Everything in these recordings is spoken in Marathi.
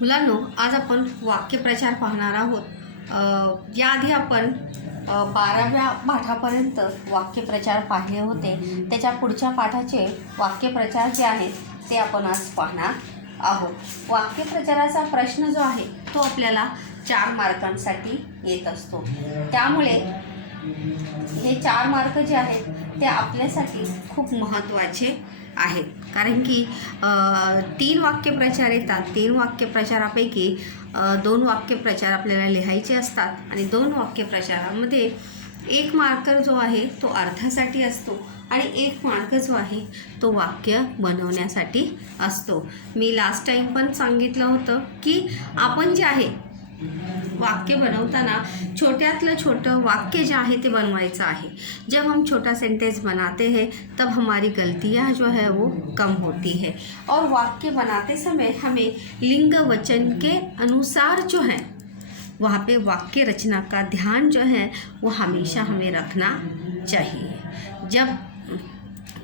मुलांनो, आज आपण वाक्यप्रचार पाहणार आहोत. याआधी आपण 12व्या पाठापर्यंत वाक्यप्रचार पाहिले होते. त्याच्या पुढच्या पाठाचे वाक्यप्रचार जे आहेत ते आपण आज पाहणार आहोत. वाक्यप्रचाराचा प्रश्न जो आहे तो आपल्याला 4 मार्कांसाठी येत असतो. त्यामुळे हे 4 मार्क जे आहेत ते आपल्यासाठी खूप महत्त्वाचे आहेत. कारण की 3 वाक्यप्रचार येतात. 3 वाक्यप्रचारापैकी 2 वाक्यप्रचार आपल्याला लिहायचे असतात आणि 2 वाक्यप्रचारामध्ये 1 मार्कर जो आहे तो अर्थासाठी असतो आणि 1 मार्क जो आहे तो वाक्य बनवण्यासाठी असतो. मी लास्ट टाइम पण सांगितलं होतं की आपण जे आहे वाक्य बनवताना छोट्यातलं छोटं वाक्य जो है ते बनवायचं आहे. जब हम छोटा सेंटेंस बनाते हैं तब हमारी गलतियाँ जो है वो कम होती है. और वाक्य बनाते समय हमें लिंग वचन के अनुसार जो है वहाँ पे वाक्य रचना का ध्यान जो है वो हमेशा हमें रखना चाहिए. जब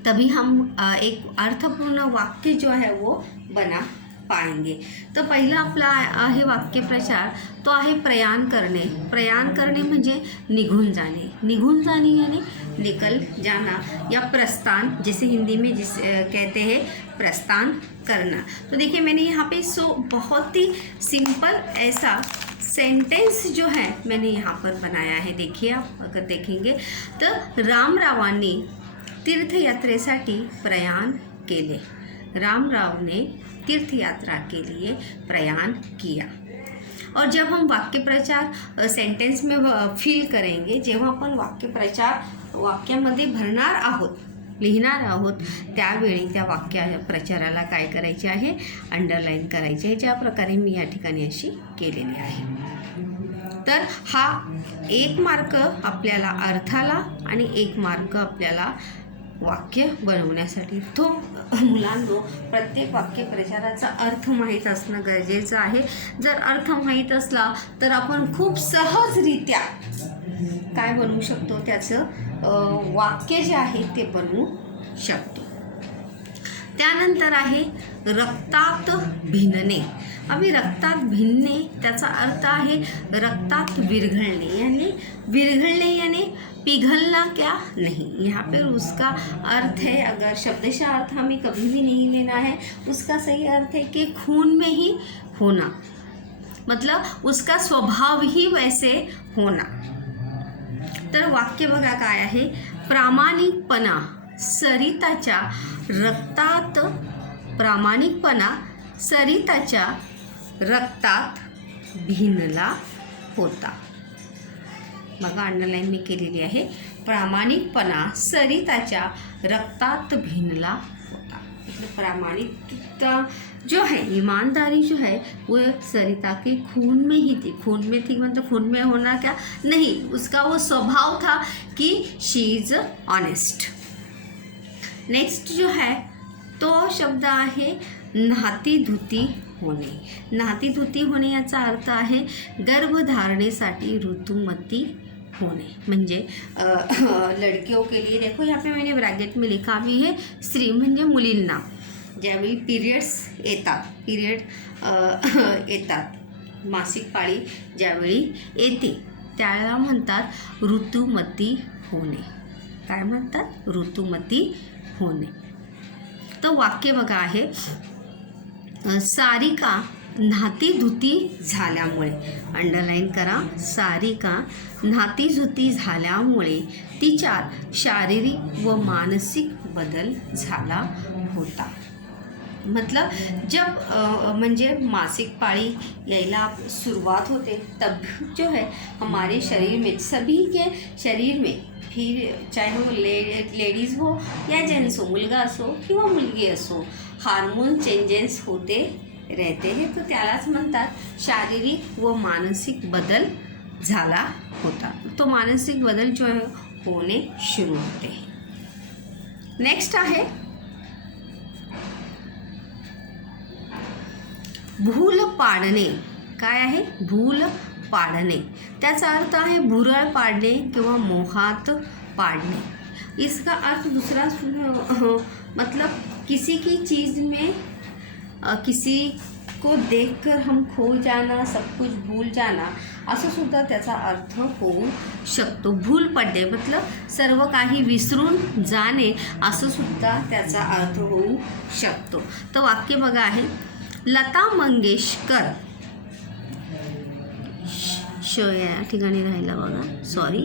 तभी हम एक अर्थपूर्ण वाक्य जो है वो बना पाएंगे. तो पहिला आपला आहे वाक्यप्रचार तो आहे प्रयाण करणे. प्रयाण करणे म्हणजे निघून जाणे. निघून जाणे यानी निकल जाना या प्रस्थान, जिसे हिंदी में कहते हैं प्रस्थान करना. तो देखिए मैंने यहाँ पे बहुत ही सिंपल ऐसा सेंटेंस जो है मैंने यहाँ पर बनाया है. देखिए आप अगर देखेंगे तो रामरावांनी तीर्थयात्रेसाठी प्रयाण केले. रामराव ने तीर्थयात्रा के लिए प्रयाण किया. और जब हम वाक्यप्रचार सेंटेंस में फिल करेंगे, जेव्हा आपण वाक्यप्रचार वाक्यामध्ये भरणार आहोत, लिहिणार आहोत, त्यावेळी त्या वाक्यप्रचाराला काय करायचे आहे, अंडरलाईन करायचे आहे. ज्या प्रकारे मी या ठिकाणी अशी केलेली आहे. तर हा 1 मार्क आपल्याला अर्थाला आणि 1 मार्क आपल्याला वाक्य बनवण्यासाठी. तो मुलांनो, प्रत्येक वाक्यप्रचाराचा अर्थ माहीत असणं गरजेचं आहे. जर अर्थ माहीत असला तर आपण खूप सहजरित्या काय बनवू शकतो, त्याचं वाक्य जे आहे ते बनवू शकतो. त्यानंतर आहे रक्तात भिनणे. अभी रक्तात भिनणे त्याचा अर्थ आहे रक्तात विरघळणे. यानी विरघळणे यानी पिघलना क्या नहीं. यहाँ पर उसका अर्थ है, अगर शब्दशः अर्थ हमें कभी भी नहीं लेना है, उसका सही अर्थ है कि खून में ही होना, मतलब उसका स्वभाव ही वैसे होना. तर वाक्य बघा काय आहे, प्रामाणिकपणा सरिताच्या रक्तात, प्रामाणिकपणा सरिताच्या रक्तात भिनला होता. बघा अंडरलाईन मी केलेली आहे. प्रामाणिकपणा सरिताच्या रक्तात भिनला होता. मतलब प्रामाणिकता जो है, ईमानदारी जो है वो सरिता के खून में ही थी. खून में थी मतलब खून में होना क्या नहीं, उसका वो स्वभाव था कि शी इज ऑनेस्ट. नेक्स्ट जो है तो शब्द आहे नाती धुती होणे. नाती धुती होणे याचा अर्थ आहे गर्भधारणेसाठी ऋतुमती होणे. म्हणजे लड़कियों के लिए देखो यहाँ पे मैंने ब्रैकेट में लिखा भी है स्त्री म्हणजे मुलींना ज्यावेळी पीरियड येतात, मासिक पाळी ज्यावेळी येते त्याला म्हणतात ऋतुमती होणे. काय म्हणतात? ऋतुमती होणे. तो वाक्य बघा आहे, सारिका नातीधुती झाल्यामुळे, अंडरलाईन करा, सारिका नातीधुती झाल्यामुळे तिच्यात शारीरिक व मानसिक बदल झाला होता. मतलब जब म्हणजे मासिक पाळी यायला शुरुआत होते तब जो है हमारे शरीर में, सभी के शरीर में, फिर चाहे वो लेडीज़ हो या जेंट्स हो, मुलगा असो किंवा मुलगी असो, हार्मोन चेंजेस होते रहते हैं. तो त्यालाच म्हणतात शारीरिक व मानसिक बदल झाला होता. तो मानसिक बदल जो है होणे सुरू होते. नेक्स्ट आहे भूल पाडणे. काय आहे? भूल पाडणे. त्याचा अर्थ आहे भुरळ पाडणे किंवा मोहात पाडणे. इसका अर्थ दूसरा मतलब किसी की चीज़ में किसी को देखकर हम खो जाना, सब कुछ भूल जाना, असं सुद्धा त्याचा अर्थ होऊ शकतो. भूल पडणे मतलब सर्व काही विसरून जाणे, असं सुद्धा त्याचा अर्थ होऊ शकतो. तर वाक्य बघा आहे, लता मंगेशकर, या ठिकाणी राहिला बघा, सॉरी,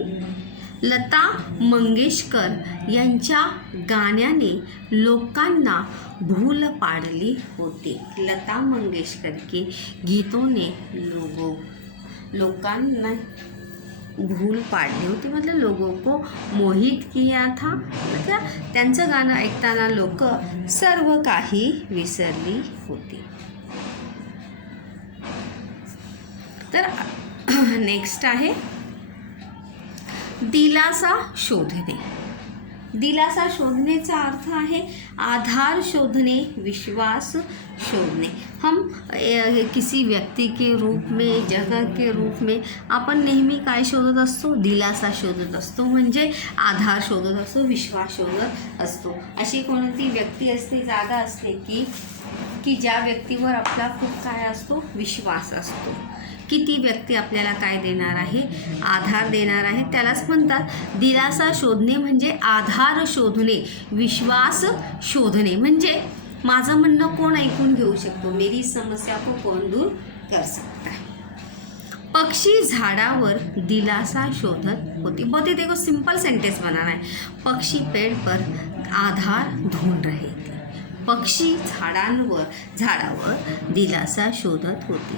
लता मंगेशकर यांच्या गाण्याने लोकांना भूल पाडली होती. लता मंगेशकर के गीतों ने लोकांना भूल पाडली होती, मतलब लोगों को मोहित किया था. मतलब त्यांचं गाणं ऐकताना लोक सर्व काही विसरली होती. तर नेक्स्ट आहे दिलासा शोधणे. दिलासा शोधनेचा अर्थ आहे आधार शोधणे, विश्वास शोधणे. हम किसी व्यक्ती के रूप में, जगह के रूप में आपण नेहमी काय शोधत असतो? दिलासा शोधत असतो, म्हणजे आधार शोधत असतो, विश्वास शोधत असतो. अशी कोणती व्यक्ती असते, जागा असते की ज्या व्यक्तीवर आपला खूप काय असतो? विश्वास असतो. की ती व्यक्ती आपल्याला काय देणार आहे? आधार देणार आहे. त्यालाच म्हणतात दिलासा शोधणे, म्हणजे आधार शोधणे, विश्वास शोधणे. म्हणजे माझं म्हणणं कोण ऐकून घेऊ शकतो? मेरी समस्या को कौन दूर कर सकता है. पक्षी झाडावर दिलासा शोधत होती. बहुत ही देखो सिंपल सेंटेंस बनाना है. पक्षी पेड़ पर आधार ढूंढ रहे थे. पक्षी झाडावर दिलासा शोधत होती.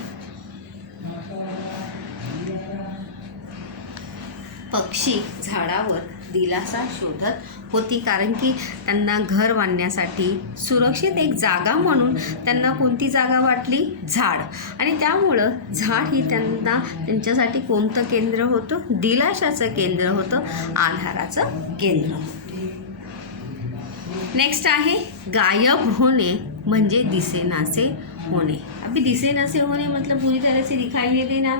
पक्षी झाडावर दिलासा शोधत होती, कारण की त्यांना घर बांधण्यासाठी सुरक्षित एक जागा म्हणून त्यांना कोणती जागा वाटली? झाड. आणि त्यामुळं झाड ही त्यांच्यासाठी कोणतं केंद्र होतं? दिलाशाचं केंद्र होतं, आधाराचं केंद्र होतं. नेक्स्ट आहे गायब होणे, म्हणजे दिसेनासे होणे. अभी दिसेनासे होणे मतलब पूरी तरह से दिखाई नहीं देना,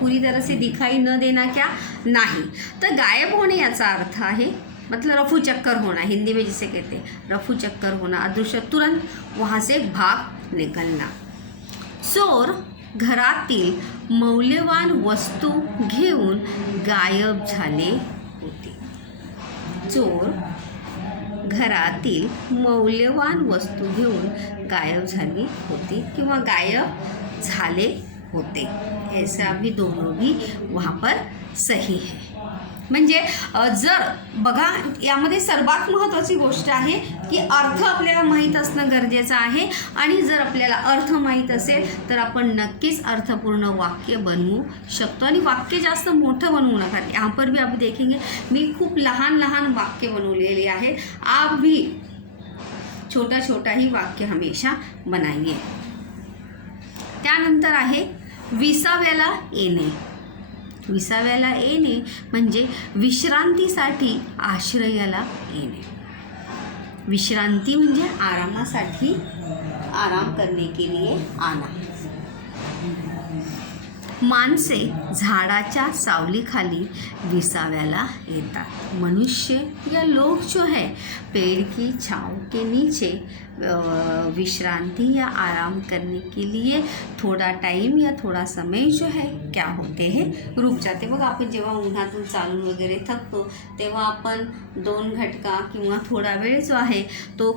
पूरी तरह से दिखाई न देना क्या? नहीं. तर गायब होणे याचा अर्थ आहे मतलब रफू चक्कर होना, हिंदी में जिसे कहते हैं रफू चक्कर होना, अदृश्य, तुरंत वहाँ से भाग निकलना. चोर घरातील मौल्यवान वस्तू घेऊन गायब झाले होते. चोर घरातील मौल्यवान वस्तू घेऊन गायब झाली होती किंवा गायब झाले होते. ऐसा भी दोनों भी वहाँ पर सही है. म्हणजे जर बघा यामध्ये सर्वात महत्त्वाची गोष्ट आहे की अर्थ आपल्याला माहीत असणं गरजेचं आहे. आणि जर आपल्याला अर्थ माहीत असेल तर आपण नक्कीच अर्थपूर्ण वाक्य बनवू शकतो. आणि वाक्य जास्त मोठं बनवू नका. यहाँ पर भी आप देखेंगे मी खूप लहान लहान वाक्य बनवलेली आहेत. आप भी छोटा छोटा ही वाक्य हमेशा बनाइए. त्यानंतर आहे विसाव्याला येणे. विसाव्याला येणे म्हणजे विश्रांतीसाठी आश्रयाला येणे. विश्रांती म्हणजे आरामासाठी, आराम करने के लिए आना. माणसे झाडाच्या सावलीखाली विसाव्याला येतात. मनुष्य या लोग जो है पेड़ की छाँव के नीचे विश्रांति या आराम करने के लिए थोड़ा टाइम या थोड़ा समय जो है क्या होते हैं? रुक जाते. बघा आपण जेव्हा उन्हातून चालून वगैरे थकतो तेव्हा आपण 2 घटका किंवा थोडा वेळ जो आहे तो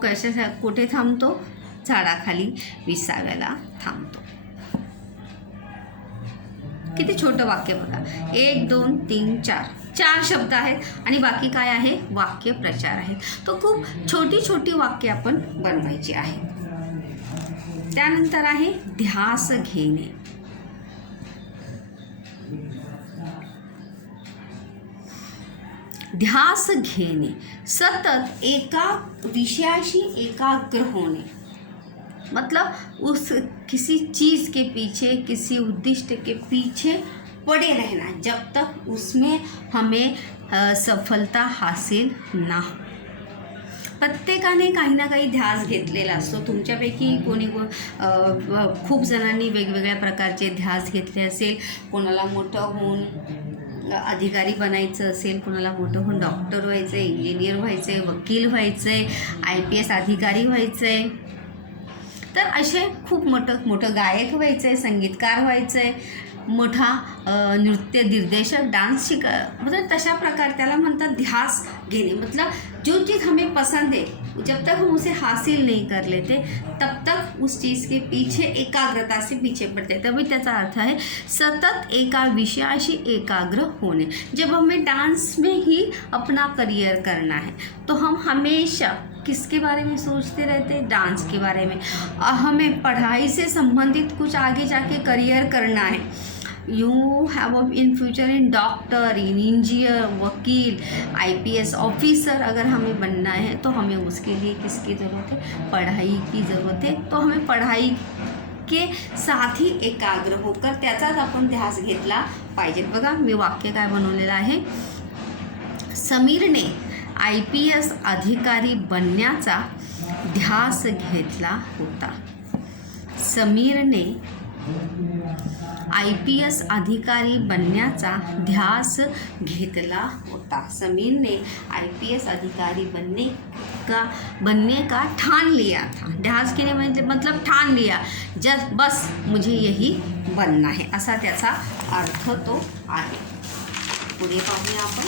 कुठे थांबतो? झाडाखाली विसाव्याला थांबतो. किती छोटं वाक्य बघा. 1 2 3 4 शब्द आहेत आणि बाकी काय आहे? वाक्य प्रचार आहेत. तो खूप छोटी छोटी वाक्य आपण बनवायची आहेत. त्यानंतर आहे ध्यास घेणे. ध्यास घेणे सतत एका विषयाशी एकाग्र होणे. मतलब उस किसी चीज़ के पीछे, किसी उद्दिष्ट के पीछे पड़े रहना जब तक उसमें हमें सफलता हासिल ना हो. प्रत्येकाने काही ना काही ध्यास घेतलेला असतो. तुमच्यापैकी कोणी खूप जणांनी वेगवेगळ्या प्रकारचे ध्यास घेतले असेल. कोणाला मोठं होऊन अधिकारी बनायचं असेल, कोणाला मोठं होऊन डॉक्टर व्हायचं आहे, इंजिनियर व्हायचं आहे, वकील व्हायचं आहे, IPS अधिकारी व्हायचं आहे. तर असे खूप मोठं गायक व्हायचं आहे, संगीतकार व्हायचं आहे, मोठा नृत्य दिग्दर्शक, डांस मतलब तशा प्रकार त्याला म्हणतात ध्यास घेणे. मतलब जो चीज़ हमें पसंद है जब तक हम उसे हासिल नहीं कर लेते तब तक उस चीज़ के पीछे एकाग्रता से पीछे पड़ते. तभी त्याचा अर्थ आहे सतत एका विषयाशी एकाग्र होने. जब हमें डांस में ही अपना करियर करना है तो हम हमेशा किसके बारे में सोचते रहते हैं? डांस के बारे में. हमें पढ़ाई से संबंधित कुछ आगे जाके करियर करना है. You have in future in doctor, in engineer, वकील, IPS ऑफिसर अगर हमें बनना है तो हमें उसके लिए किसकी ज़रूरत है? पढ़ाई की ज़रूरत है. तो हमें पढ़ाई के साथ ही एकाग्र होकर त्याचाच आपण ध्यास घेतला पाहिजे. बघा मी वाक्य काय बनवलेलं आहे. समीरने IPS अधिकारी बनण्याचा ध्यास घेतला होता. समीरने IPS अधिकारी बनण्याचा ध्यास घेतला होता. समीरने IPS अधिकारी बनने का ठान लिया था. ध्यास घेणे मतलब ठान लिया, बस मुझे यही बनना है असा त्याचा अर्थ तो आहे. पुढे पाहूया आपण.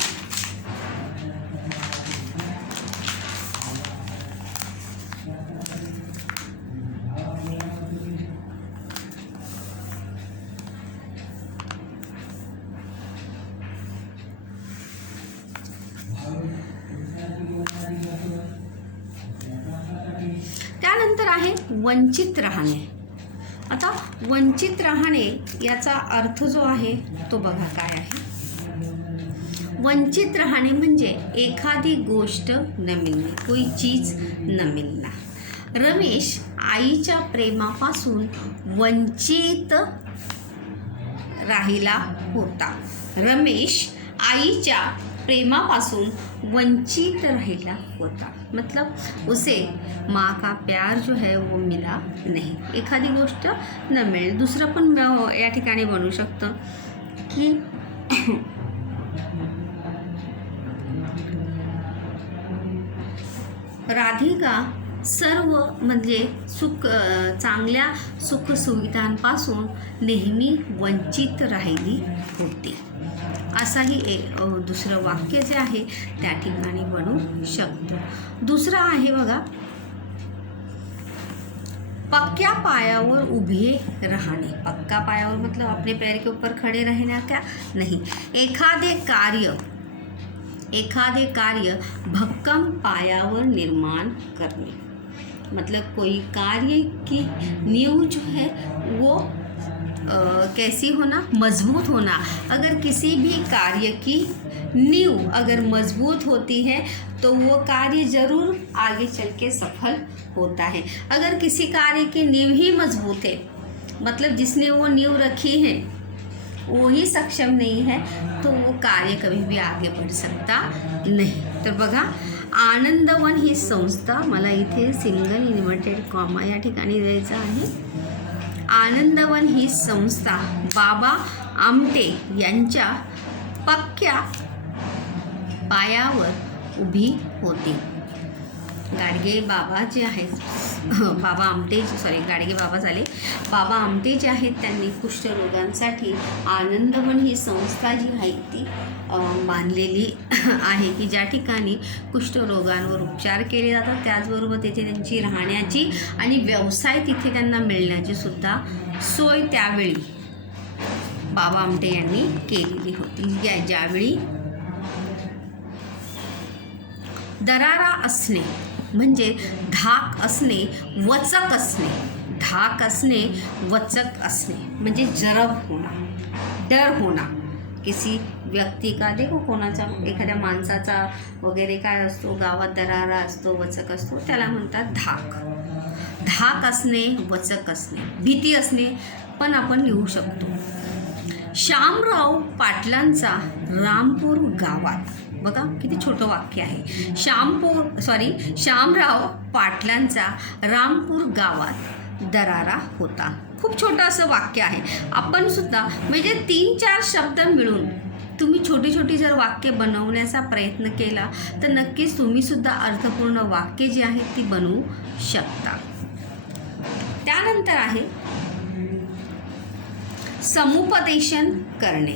त्यानंतर आहे वंचित राहणे. आता वंचित राहणे याचा अर्थ जो आहे तो बघा काय आहे. वंचित राहणे म्हणजे एखादी गोष्ट न मिळणे, कोई चीज न मिलना. रमेश आईच्या प्रेमापासून वंचित राहिला होता. रमेश आईच्या प्रेमापासून वंचित राहिला होता. मतलब उसे माँ का प्यार जो है वो मिला नहीं. एखादी गोष्ट न मिळेल. दुसरं पण या ठिकाणी बनू शकतं की राधिका सर्व म्हणजे चांगल्या सुखसुविधांपासून नेहमी वंचित राहिली होती. असाही दुसरं वाक्य जे आहे त्या ठिकाणी बनू शकतं. दुसरं आहे बघा, पक्क्या पायावर उभे राहणे. पक्का पायावर मतलब अपने पैर के ऊपर खड़े रहना क्या नहीं. एखादे कार्य भक्कम पायावर निर्माण करणे. मतलब कोई कार्य की नींव जो है वो कैसी होना? मजबूत होना. अगर किसी भी कार्य की नींव अगर मजबूत होती है तो वो कार्य ज़रूर आगे चल के सफल होता है. अगर किसी कार्य की नींव ही मजबूत है, मतलब जिसने वो नींव रखी है वो ही सक्षम नहीं है तो वो कार्य कभी भी आगे बढ़ सकता नहीं. तर बघा, आनंदवन ही संस्था, मला इथे सिंगल इन्व्हर्टेड कॉमा या ठिकाणी द्यायचा आहे. आनंदवन ही संस्था बाबा आमटे यांच्या पक्क्या पायावर उभी होती. गाडगे बाबा जे आहेत, बाबा आमटे गाडगे बाबा झाले. बाबा आमटे जे आहेत त्यांनी कुष्ठरोगांसाठी आनंदवन ही संस्था जी आहे ती बांधलेली आहे की ज्या ठिकाणी कुष्ठरोगांवर उपचार केले जातात. त्याचबरोबर तेथे त्यांची राहण्याची आणि व्यवसाय तिथे त्यांना मिळण्याची सुद्धा सोय त्यावेळी बाबा आमटे यांनी केलेली होती. ज्यावेळी दरारा असणे म्हणजे धाक असणे, वचक असणे. धाक असणे, वचक असणे म्हणजे जरब होना, डर होना. किसी व्यक्ती का देखो कोणाचा, एखाद्या माणसाचा वगैरे काय असतो, गावात दरारा असतो, वचक असतो, त्याला म्हणतात धाक. धाक असणे, वचक असणे, भीती असणे पण आपण लिहू शकतो. श्यामराव पाटलांचा रामपूर गावात. बघा किती छोटं वाक्य आहे. श्यामराव पाटलांचा रामपूर गावात दरारा होता. खूप छोटं असं वाक्य आहे. आपण सुद्धा म्हणजे 3-4 शब्द मिळून तुम्ही छोटी छोटी जर वाक्य बनवण्याचा प्रयत्न केला तर नक्कीच तुम्ही सुद्धा अर्थपूर्ण वाक्य जी आहेत ती बनवू शकता. त्यानंतर आहे समुपदेशन करणे,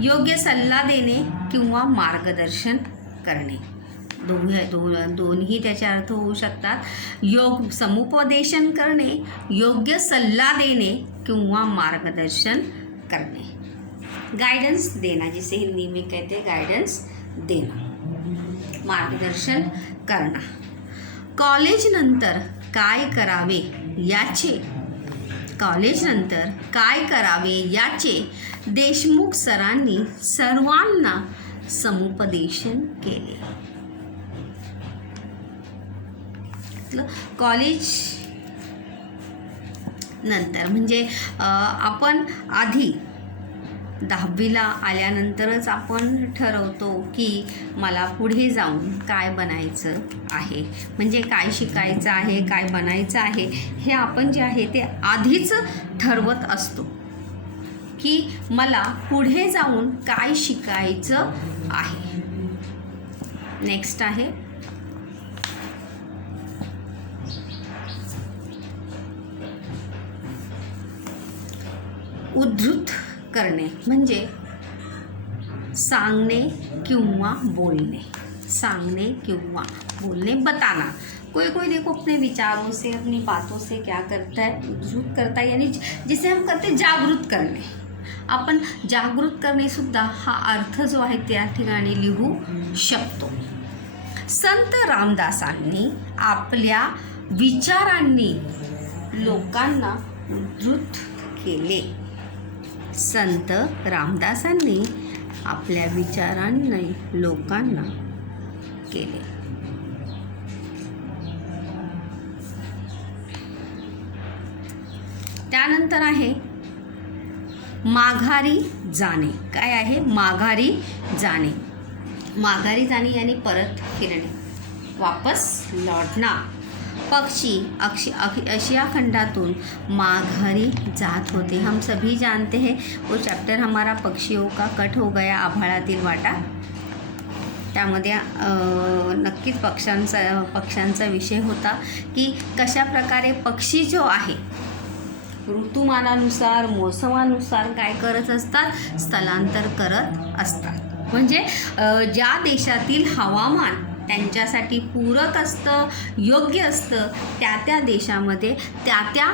योग्य सल्ला देणे किंवा मार्गदर्शन करणे. दोन्ही त्याचे अर्थ होऊ शकतात. समुपदेशन करणे, योग्य सल्ला देणे किंवा मार्गदर्शन करणे. गाइडेंस देना, जिसे हिंदी में कहते हैं गाइडेंस देना, मार्गदर्शन करना. कॉलेज नंतर काय करावे याचे देशमुख सरांनी सर्वांना समुपदेशन केले. कॉलेज नंतर म्हणजे आपण आधी 10वीला आल्यानंतरच आपण ठरवतो की मला पुढे जाऊन काय बनायचं आहे, म्हणजे काय शिकायचं आहे, काय बनायचं आहे, हे आपण जे आहे ते आधीच ठरवत असतो की मला पुढे जाऊन काय शिकायचं आहे. नेक्स्ट आहे उद्धृत करणे, म्हणजे सांगणे किंवा बोलणे. बताना. कोई देखो अपने विचारों से, अपनी बातों से क्या करता है, उद्धृत करता है, यानी जिसे हम कहते हैं जागृत करणे. आपण जागृत करणे सुद्धा हा अर्थ जो आहे त्या ठिकाणी लिहू शकतो. संत रामदासांनी आपल्या विचारांनी लोकांना उद्धृत केले. संत रामदासांनी आपल्या विचारांनी लोकांना केले. त्यानंतर आहे माघारी जाणे. काय आहे माघारी जाणे? माघारी जाणे यानी परत फिरणे, वापस लौटना. पक्षी एशिया खंडातून माघारी जात होते. हम सभी जानते हैं वो चैप्टर हमारा पक्षियों का कट हो गया, आभाळातील वाटा. त्यामध्ये नक्कीच पक्ष्यांचा विषय होता की कशा प्रकारे पक्षी जो आहे ऋतुमानानुसार, मोसमानुसार काय करत असतात, स्थलांतर करत असतात. म्हणजे ज्या देशातील हवामान त्यांच्यासाठी पूरक असतं, योग्य असतं, त्या देशामध्ये त्या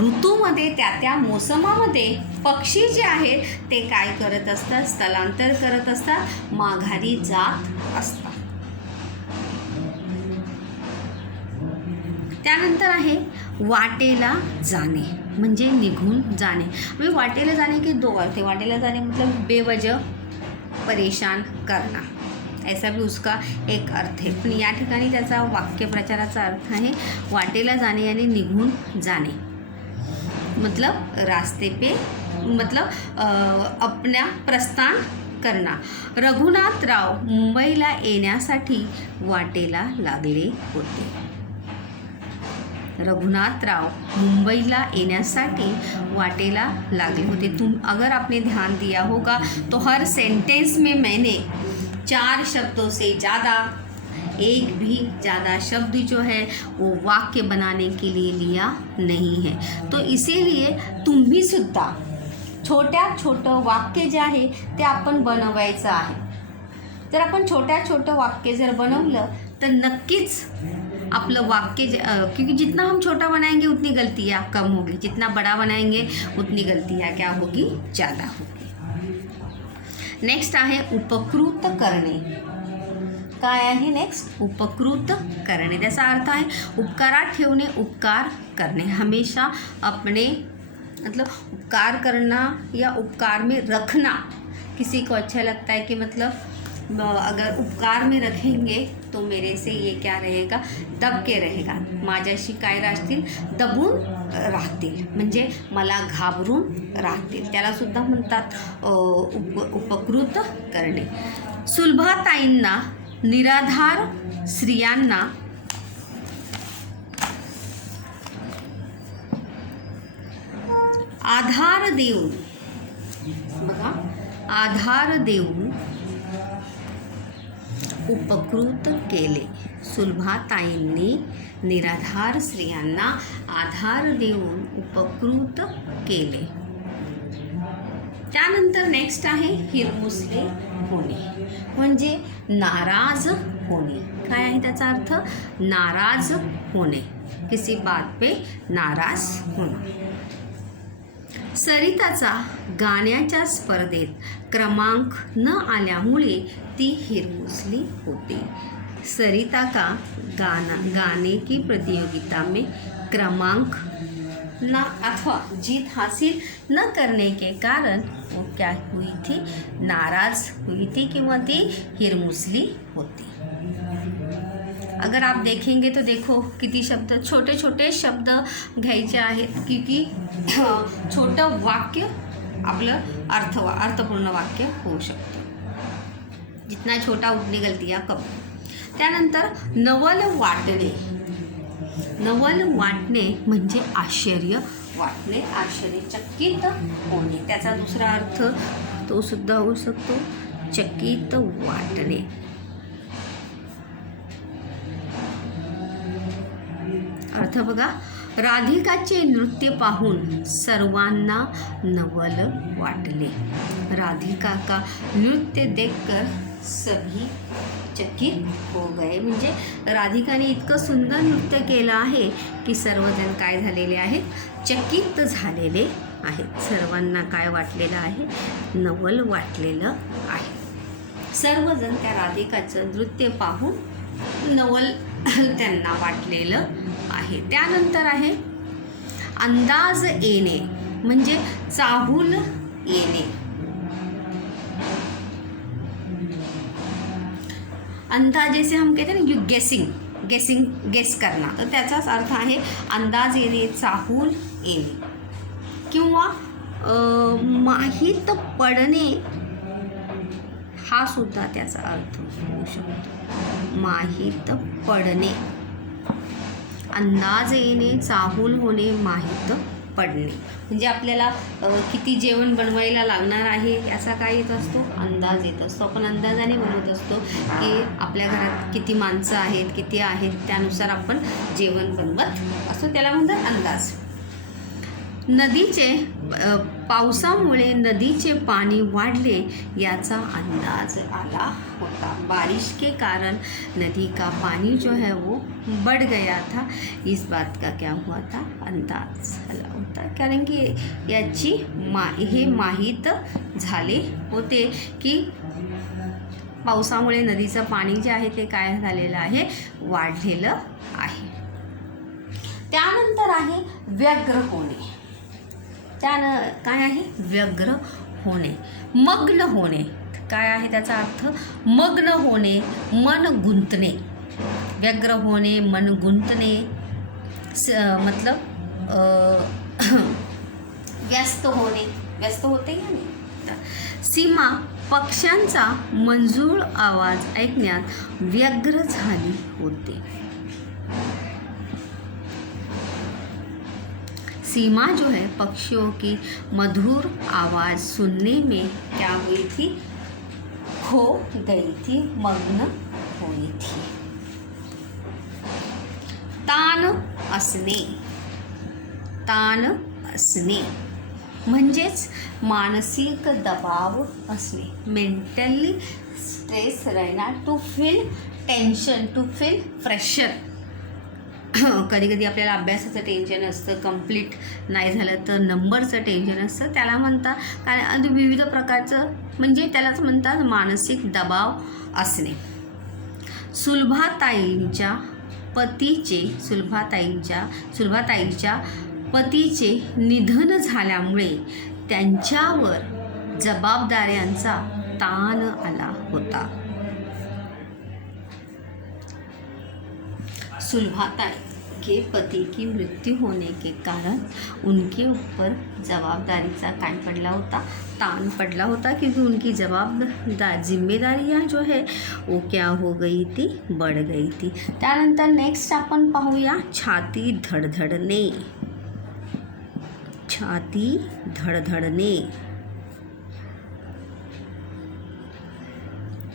ऋतूमध्ये, त्या मोसमामध्ये पक्षी जे आहेत ते काय करत असतात, स्थलांतर करत असतात, माघारी जात असतात. त्यानंतर आहे वाटेला जाणे, म्हणजे निघून जाणे. म्हणजे वाटेला जाने के दो अर्थ है. वाटेला जाने मतलब बेवजह परेशान करना, ऐसा भी उसका एक अर्थ है. पण या ठिकाणी त्याचा वाक्यप्रचाराचा अर्थ आहे वाटेला जाणे यानी निघून जाणे, मतलब रास्ते पे, मतलब अपना प्रस्थान करना. रघुनाथराव मुंबईला येण्यासाठी वाटेला लागले होते. रघुनाथराव मुंबईला येण्यासाठी वाटेला लागले होते. अगर आपने ध्यान दिया होगा तो हर सेंटेंस में मैंने 4 शब्दों से ज़्यादा, एक भी ज़्यादा शब्द जो है वो वाक्य बनाने के लिए लिया नहीं है. तो इसीलिए तुम्ही सुद्धा छोटं वाक्य जे आहे ते आपण बनवायचं आहे. जर आपण छोटं वाक्य जर बनवलं तर नक्कीच आपलं वाक्य क्योंकि जितना हम छोटा बनाएंगे उतनी गलतियाँ कम होगी, जितना बड़ा बनाएंगे उतनी गलतियाँ क्या होगी, ज़्यादा होगी. नेक्स्ट आहे उपकृत करणे. काय आहे नेक्स्ट? उपकृत करणे. त्याचा अर्थ आहे उपकारात ठेवणे, उपकार करणे. हमेशा अपने मतलब उपकार करना या उपकार में रखना किसी को अच्छा लगता है कि मतलब अगर उपकार में रखेंगे तो मेरे से ये क्या रहेगा, दब के रहेगा, माझ्याशी काय राहतील, दबून राहतील, म्हणजे मला घाबरून राहतील, त्याला सुद्धा म्हणतात उपकृत करणे. सुलभाताईंना निराधार स्त्रियांना आधार देऊन, बघा, आधार देऊन उपकृत केले. सुलभाताईंनी निराधार स्त्रियांना आधार देऊन उपकृत केले. त्यानंतर नेक्स्ट आहे हिरमुसले होणे, म्हणजे नाराज होणे. काय आहे त्याचा अर्थ? नाराज होणे, किसी बात पे नाराज होणे. सरिताचा गाण्याच्या स्पर्धेत क्रमांक न आल्यामुळे ती हिरमुसली होती. सरिता का गाने की प्रतियोगिता में क्रमांक न अथवा जीत हासिल न करने के कारण वो क्या हुई थी? नाराज हुई थी किंवा ती हिरमुसली होती. अगर आप देखेंगे तो देखो किती शब्द, छोटे छोटे शब्द घ्यायचे आहेत, की छोटं वाक्य आपलं अर्थपूर्ण वाक्य होऊ शकतं. जितना छोटा उतनी गलतियाँ कम. त्यानंतर नवल वाटणे. नवल वाटणे म्हणजे आश्चर्य वाटणे, आश्चर्यचकित होणे. त्याचा दुसरा अर्थ तो सुद्धा होऊ शकतो चकित वाटणे. अर्थ बघा, राधिकाचे नृत्य पाहून सर्वांना नवल वाटले. राधिका का नृत्य देखकर सभी चकित हो गए. म्हणजे राधिकाने इतकं सुंदर नृत्य केलं आहे की सर्वजण काय झालेले आहेत? चकित झालेले आहेत. सर्वांना काय वाटलेलं आहे? नवल वाटलेलं आहे. सर्वजण त्या राधिकाचं नृत्य पाहून नवल त्यांना वाटलेलं आहे. त्यानंतर आहे अंदाज येणे, म्हणजे चाहूल येणे. अंदाज जैसे हम कहते हैं ना, गेस करना, तर त्याचाच अर्थ आहे अंदाज येणे, चाहूल येणे. किंवा माहीत पडणे हा सुद्धा त्याचा अर्थ होऊ शकतो. माहीत पडणे, अंदाज येणे, चाहूल होणे, माहीत पडणे. म्हणजे आपल्याला किती जेवण बनवायला लागणार आहे याचा काय येत असतो? अंदाज येत असतो. आपण अंदाजाने बनवत असतो की आपल्या घरात किती माणसं आहेत, किती आहेत, त्यानुसार आपण जेवण बनवत असतो. त्याला म्हणतात अंदाज. पावसामुळे नदीचे पाणी वाढले याचा अंदाज आला होता. बारिश के कारण नदी का पानी जो है वो बढ़ गया था. इस बात का क्या हुआ था? अंदाज आला होता. कारण की याची हे माहीत झाले होते की पावसामुळे नदीचं पाणी जे आहे ते काय झालेलं आहे? वाढलेलं आहे. त्यानंतर आहे व्यग्र होणे. काय आहे? व्यग्र होणे, मग्न होणे. काय आहे त्याचा अर्थ? मग्न होणे, मन गुंतणे. व्यग्र होणे, मन गुंतणे, मतलब व्यस्त होणे. व्यस्त होते का नाही? सीमा पक्ष्यांचा मंजूळ आवाज ऐकण्यात व्यग्र झाली होती. सीमा जो है पक्षियों की मधुर आवाज़ सुनने में क्या हुई थी? खो गई थी, मग्न हुई थी. ताण असणे. ताण असणे म्हणजेच मानसिक दबाव असणे. मेंटली स्ट्रेस रहना, to feel tension, to feel pressure. कधी कधी आपल्याला अभ्यासाचं टेन्शन असतं, कंप्लीट नाही झालं तर नंबरचं टेन्शन असतं. त्याला म्हणतात कारण विविध प्रकारचं, म्हणजे त्यालाच म्हणतात मानसिक दबाव असणे. सुलभाताईंच्या पतीचे निधन झाल्यामुळे त्यांच्यावर जबाबदाऱ्यांचा ताण आला होता. सुलभाताई के पति की मृत्यु होने के कारण उनके ऊपर जवाबदारीचा काय पडला होता? ताण पडला होता, क्योंकि उनकी जिम्मेदारियाँ जो है वो क्या हो गई थी? बढ़ गई थी. त्यानंतर नेक्स्ट आपण पाहूया छाती धडधडणे. छाती धडधडणे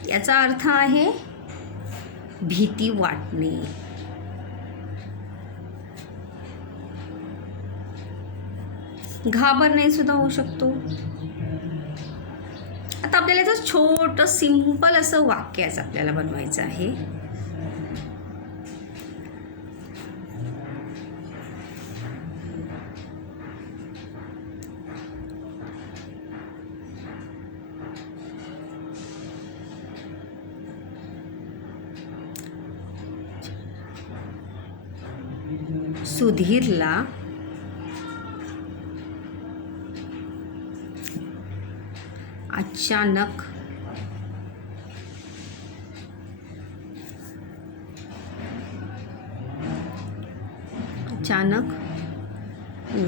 याचा अर्थ आहे भीती वाटणे, घाबरणे सुद्धा होऊ शकतो. आता आपल्याला इथं छोटं सिंपल असं वाक्याचं आपल्याला बनवायचं आहे. सुधीरला अचानक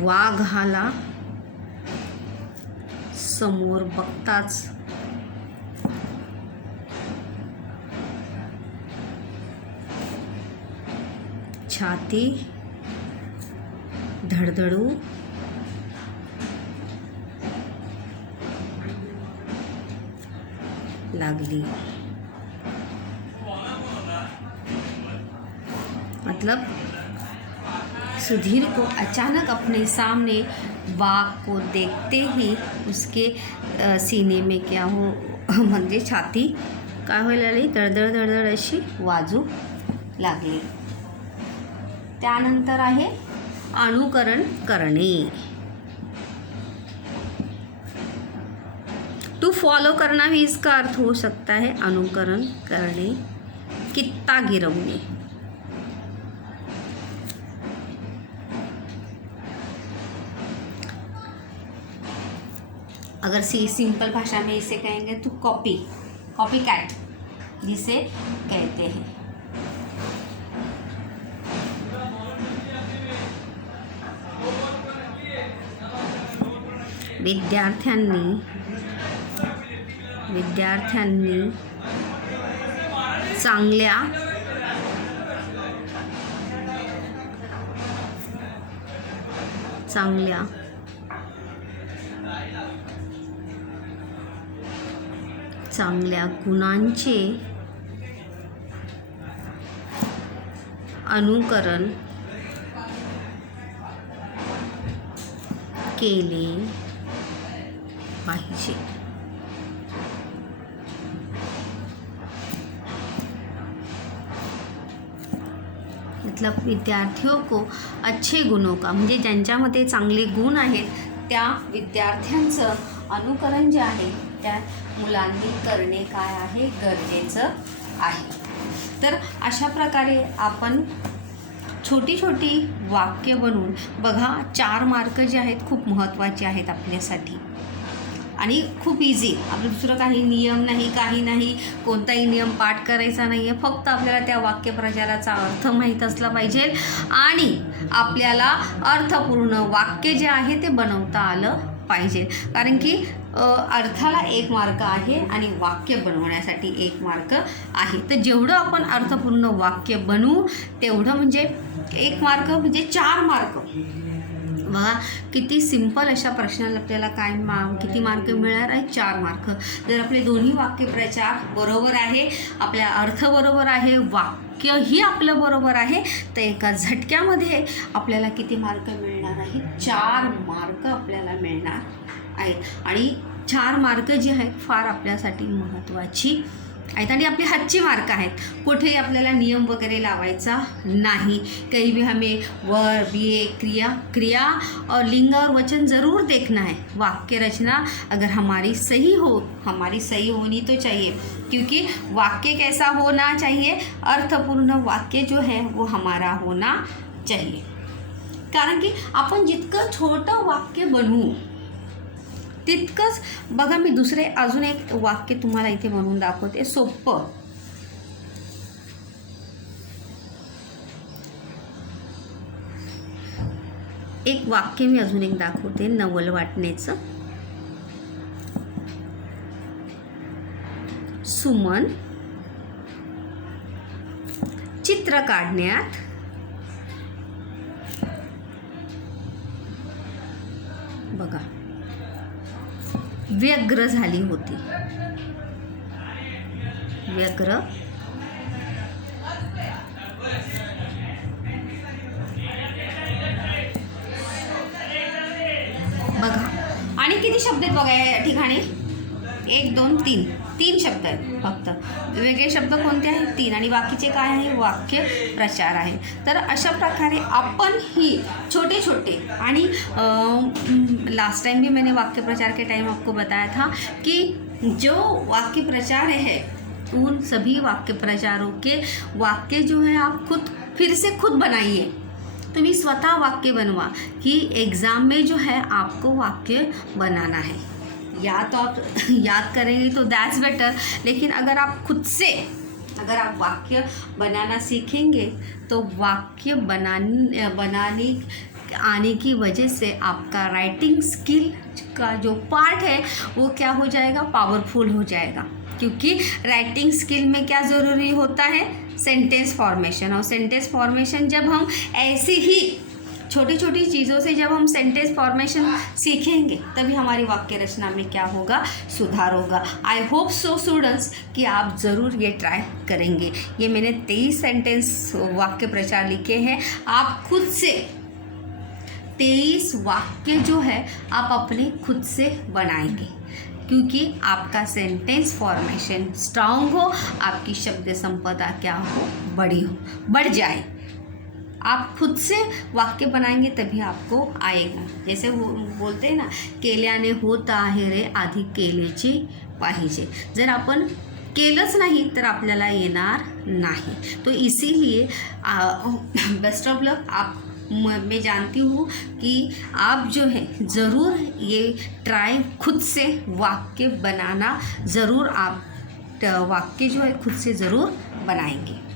वाघाला समोर बघताच छाती धडधडू लागली. मतलब सुधीर को अचानक अपने सामने बाघ को देखते ही उसके सीने में क्या हो म्हणजे छाती काय व्हायला लागली, धडधड धडधड अशी वाजू लागली. त्यानंतर आहे अनुकरण करणे. टू फॉलो करना भी इसका अर्थ हो सकता है. अनुकरण करणे, कित्ता गिरवणे. अगर सिंपल भाषा में इसे कहेंगे तो कॉपी कैट जिसे कहते हैं. विद्यार्थ्यांनी चांगल्या गुणांचे अनुकरण केले पाहिजे. मतलब विद्यार्थियों को अच्छे गुणों का म्हणजे ज्यांच्यामध्ये चांगले गुण आहेत त्या विद्यार्थ्यांचं अनुकरण जे आहे त्या मुलांनी करणे काय आहे गरजेचं आहे. तर अशा प्रकारे आपण छोटी छोटी वाक्य बनवून बघा 4 मार्क जे आहेत खूप महत्त्वाचे आहेत आपल्यासाठी आणि खूप इझी. आपलं दुसरं काही नियम नाही, काही नाही, कोणताही नियम पाठ करायचा नाही आहे. फक्त आपल्याला त्या वाक्यप्रचाराचा अर्थ माहीत असला पाहिजे आणि आपल्याला अर्थपूर्ण वाक्य जे आहे ते बनवता आलं पाहिजे. कारण की अर्थाला 1 मार्क आहे आणि वाक्य बनवण्यासाठी 1 मार्क आहे. तर जेवढं आपण अर्थपूर्ण वाक्य बनवू तेवढं म्हणजे 1 मार्क म्हणजे 4 मार्क. बघा किती सिंपल अशा प्रश्नाला आपल्याला किती मार्क मिळणार आहे, 4 मार्क. जर आपले दोन्ही वाक्यप्रचार बरोबर आहे, आपल्या अर्थ बरोबर आहे, वाक्यही आपलं बरोबर आहे, तर एका झटक्यामध्ये आपल्याला किती मार्क मिळणार आहे, 4 मार्क आपल्याला मिळणार आहेत. आणि 4 मार्क जी आहेत फार आपल्यासाठी महत्त्वाची आहेत आणि आपली हातची मार्क आहेत. कुठेही आपल्याला नियम वगैरे लावायचा नहीं. कहीं भी हमें वर्ब, ये क्रिया और लिंग और वचन ज़रूर देखना है. वाक्य रचना अगर हमारी सही होनी तो चाहिए, क्योंकि वाक्य कैसा होना चाहिए, अर्थपूर्ण वाक्य जो है वो हमारा होना चाहिए. कारण की आपण जितकं छोटं वाक्य बनवू तितकंच. बघा मी दुसरे अजून एक वाक्य तुम्हाला इथे बनवून दाखवते सोपं. एक वाक्य मी अजून एक दाखवते नवल वाटणेचं. सुमन चित्र काढण्यात बघा व्यग्र झाली होती. व्यग्र किती शब्द आहेत बघा या ठिकाणी? 1 2 3 3 शब्द आहेत फक्त. वेगळे शब्द कोणते आहेत? 3. आणि बाकीचे काय आहे? वाक्य प्रचार आहे. तर अशा प्रकारे आपण ही छोटे छोटे आणि लास्ट टाइम भी मैंने वाक्य प्रचार के टाइम आपको बताया था कि जो वाक्य प्रचार है उन सभी वाक्य प्रचारों के वाक्य जो है आप फिर से खुद बनाइए. तुम्ही स्वतः वाक्य बनवा कि एग्ज़ाम में जो है आपको वाक्य बनाना है. या तो आप याद करेंगे तो दैट्स बेटर, लेकिन अगर आप वाक्य बनाना सीखेंगे तो वाक्य बनाने आने की वजह से आपका राइटिंग स्किल का जो पार्ट है वो क्या हो जाएगा? पावरफुल हो जाएगा. क्योंकि राइटिंग स्किल में क्या ज़रूरी होता है? Sentence formation. और सेंटेंस फॉर्मेशन जब हम ऐसी ही छोटी छोटी चीज़ों से जब हम सेंटेंस फॉर्मेशन सीखेंगे तभी हमारी वाक्य रचना में क्या होगा? सुधार होगा. आई होप सो स्टूडेंट्स कि आप ज़रूर ये ट्राई करेंगे. ये मैंने 23 सेंटेंस वाक्य प्रचार लिखे हैं. आप खुद से 23 वाक्य जो है आप अपने खुद से बनाएंगे, क्योंकि आपका सेंटेंस फॉर्मेशन स्ट्रांग हो, आपकी शब्द संपदा क्या हो? बढ़ जाए. आप खुद से वाक्य बनाएंगे तभी आपको आएगा. जैसे वो बोलते हैं ना, केल्याने होत आहे रे आधी केलेची पाहिजे. जर आपण केलंच नाही तर आपल्याला येणार नाही. तो इसीलिए बेस्ट ऑफ लक. मैं जानती हूँ कि आप जो है ज़रूर ये ट्राई खुद से वाक्य बनाना ज़रूर, आप वाक्य जो है खुद से ज़रूर बनाएंगे.